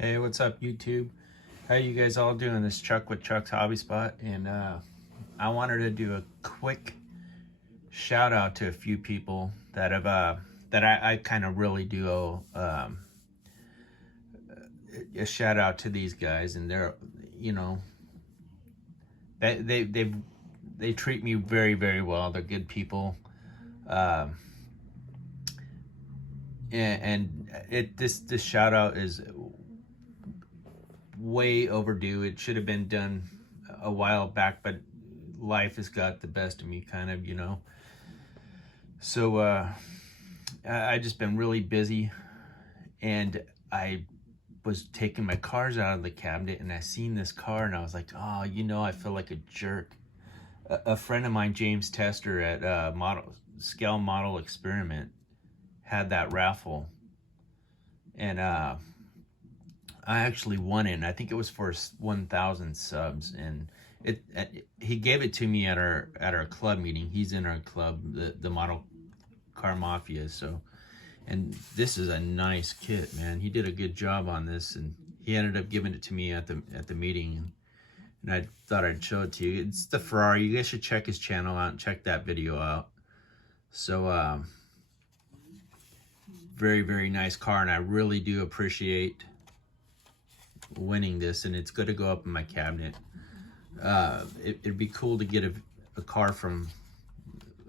Hey, what's up, YouTube? How you guys all doing? This is Chuck with Chuck's Hobby Spot, and I wanted to do a quick shout out to a few people that have that I kind of really do owe a shout out to these guys, and they're, you know, they treat me very, very well. They're good people, and this shout out is way overdue. It should have been done a while back, but life has got the best of me, kind of, you know. So I just been really busy, and I was taking my cars out of the cabinet, and I seen this car, and I was like, oh, you know, I feel like a jerk. A friend of mine, James Tester at Scale Model Experiment, had that raffle, and I actually won it, and I think it was for 1,000 subs, and he gave it to me at our club meeting. He's in our club, the Model Car Mafia. So, and this is a nice kit, man. He did a good job on this, and he ended up giving it to me at the meeting, and I thought I'd show it to you. It's the Ferrari. You guys should check his channel out and check that video out. So very, very nice car, and I really do appreciate winning this, and it's good to go up in my cabinet. It'd be cool to get a car from,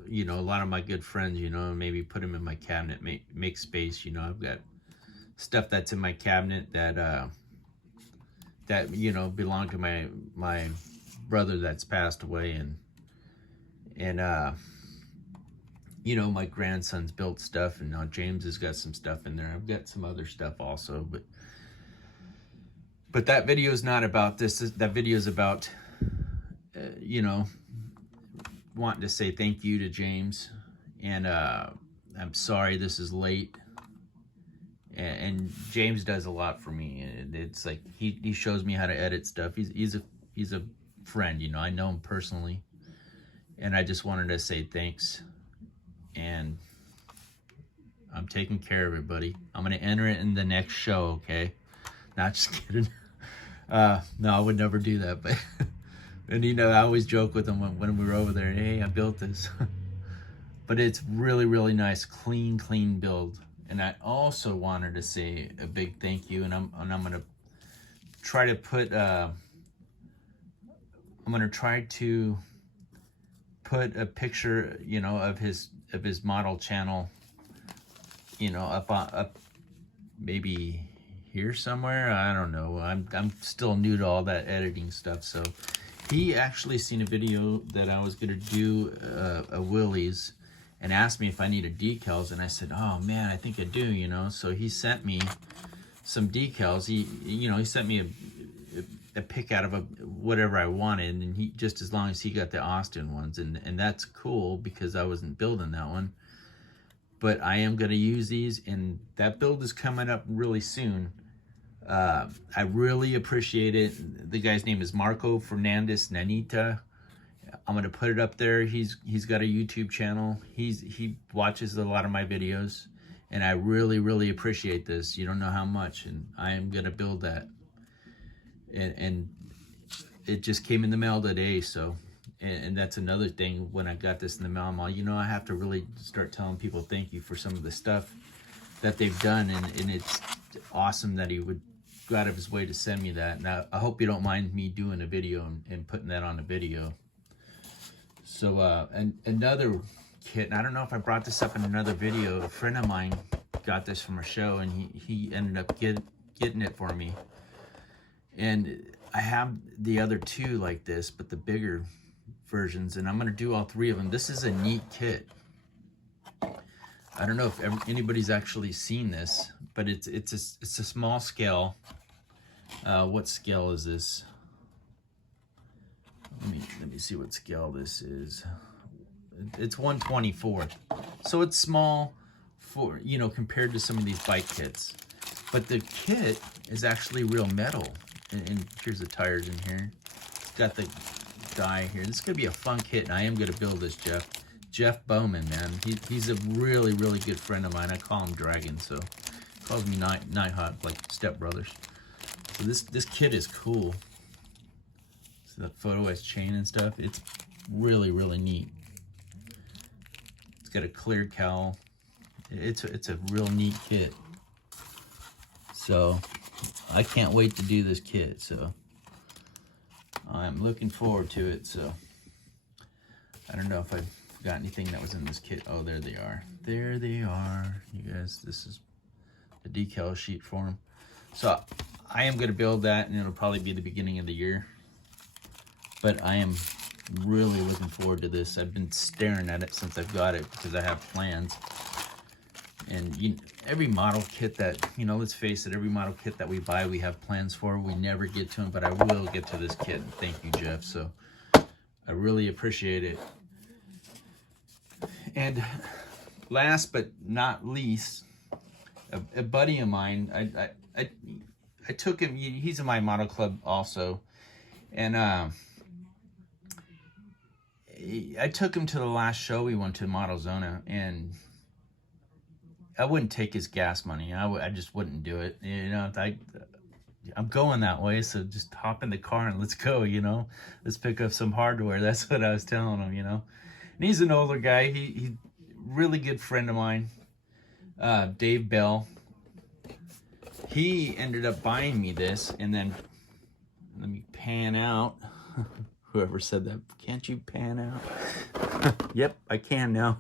you know, a lot of my good friends, you know, and maybe put them in my cabinet, make space. You know, I've got stuff that's in my cabinet that you know, belonged to my brother that's passed away, and you know, my grandson's built stuff, and now James has got some stuff in there. I've got some other stuff also, but that video is not about this. That video is about, you know, wanting to say thank you to James, and I'm sorry this is late. And James does a lot for me. And it's like he shows me how to edit stuff. He's a friend, you know. I know him personally, and I just wanted to say thanks. And I'm taking care of it, buddy. I'm gonna enter it in the next show, okay? Not just kidding. No, I would never do that, but and you know, I always joke with him when we were over there, hey, I built this. But it's really, really nice, clean build. And I also wanted to say a big thank you, and I'm gonna try to put a picture, you know, of his model channel, you know, up maybe here somewhere. I don't know. I'm still new to all that editing stuff. So he actually seen a video that I was gonna do a Willys, and asked me if I needed decals, and I said, oh man, I think I do, you know. So he sent me some decals. He sent me a pick out of whatever I wanted, and he, just as long as he got the Austin ones, and that's cool because I wasn't building that one. But I am gonna use these, and that build is coming up really soon. I really appreciate it. The guy's name is Marco Fernandez Nanita. I'm gonna put it up there. He's got a YouTube channel. He watches a lot of my videos, and I really appreciate this. You don't know how much, and I am gonna build that. And it just came in the mail today, so and that's another thing. When I got this in the mail, I'm all, you know, I have to really start telling people thank you for some of the stuff that they've done, and it's awesome that he would go out of his way to send me that. Now I hope you don't mind me doing a video and putting that on a video. So and another kit, and I don't know if I brought this up in another video. A friend of mine got this from a show, and he ended up getting it for me. And I have the other two like this, but the bigger versions, and I'm gonna do all three of them. This is a neat kit. I don't know if anybody's actually seen this, but it's a small scale. What scale is this? Let me see what scale this is. It's 1/24, so it's small for, you know, compared to some of these bike kits. But the kit is actually real metal, and here's the tires in here. It's got the die here. This is gonna be a fun kit, and I am gonna build this, Jeff Bowman, man. He's a really good friend of mine. I call him Dragon, so he calls me Nighthawk, like stepbrothers. So this kit is cool. So the photo-eyes chain and stuff, it's really, really neat. It's got a clear cowl. It's a real neat kit. So I can't wait to do this kit. So I'm looking forward to it. So I don't know if I've got anything that was in this kit. Oh, there they are. There they are. You guys, this is the decal sheet for them. So I am going to build that, and it'll probably be the beginning of the year. But I am really looking forward to this. I've been staring at it since I've got it because I have plans. And every model kit that, let's face it, every model kit that we buy, we have plans for. We never get to them, but I will get to this kit. And thank you, Jeff. So I really appreciate it. And last but not least, a buddy of mine, I took him, he's in my model club also. And I took him to the last show we went to, Model Zona, and I wouldn't take his gas money. I just wouldn't do it. I'm going that way, so just hop in the car and let's go, Let's pick up some hardware. That's what I was telling him, And he's an older guy. He's really good friend of mine, Dave Bell. He ended up buying me this, and then, let me pan out. Whoever said that, can't you pan out? Yep, I can now.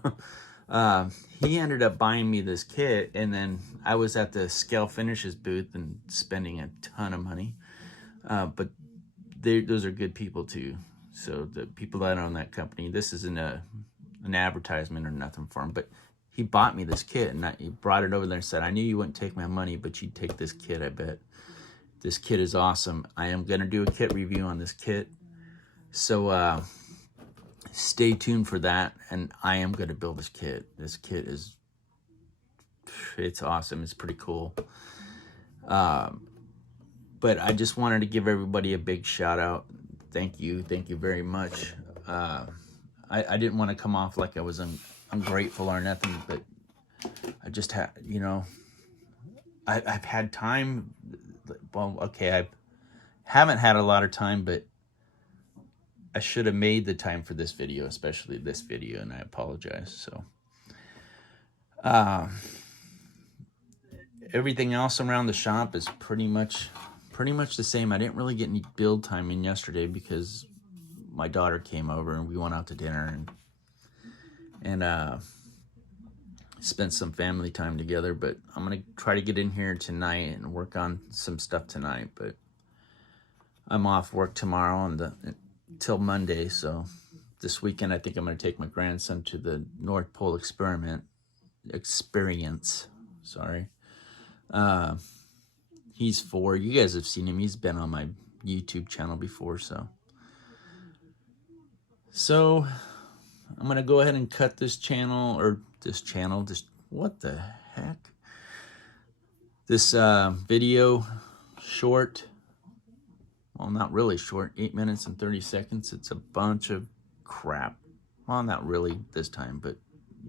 He ended up buying me this kit, and then I was at the Scale Finishes booth and spending a ton of money. But those are good people too. So the people that own that company, this isn't an advertisement or nothing for him, but he bought me this kit, and he brought it over there and said, I knew you wouldn't take my money, but you'd take this kit, I bet. This kit is awesome. I am going to do a kit review on this kit. So stay tuned for that, and I am going to build this kit. This kit it's awesome. It's pretty cool. But I just wanted to give everybody a big shout out. Thank you very much. I didn't want to come off like I was ungrateful or nothing, but I just had, I've had time. Well, okay, I haven't had a lot of time, but I should have made the time for this video, especially this video, and I apologize. So everything else around the shop is pretty much the same. I didn't really get any build time in yesterday because my daughter came over and we went out to dinner and spent some family time together. But I'm gonna try to get in here tonight and work on some stuff tonight. But I'm off work tomorrow until Monday, so this weekend I think I'm gonna take my grandson to the North Pole experience. Sorry. He's 4. You guys have seen him. He's been on my YouTube channel before, so I'm gonna go ahead and cut this what the heck? This video short. Well, not really short, 8 minutes and 30 seconds. It's a bunch of crap. Well, not really this time, but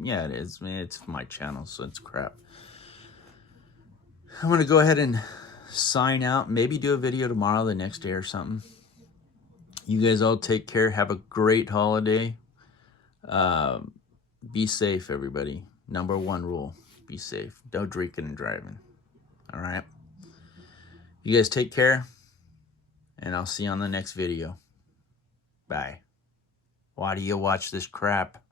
yeah, it is. I mean, it's my channel, so it's crap. I'm gonna go ahead and sign out. Maybe do a video tomorrow, the next day or something. You guys all take care. Have a great holiday. Be safe, everybody. Number 1 rule, be safe. No drinking and driving. All right? You guys take care, and I'll see you on the next video. Bye. Why do you watch this crap?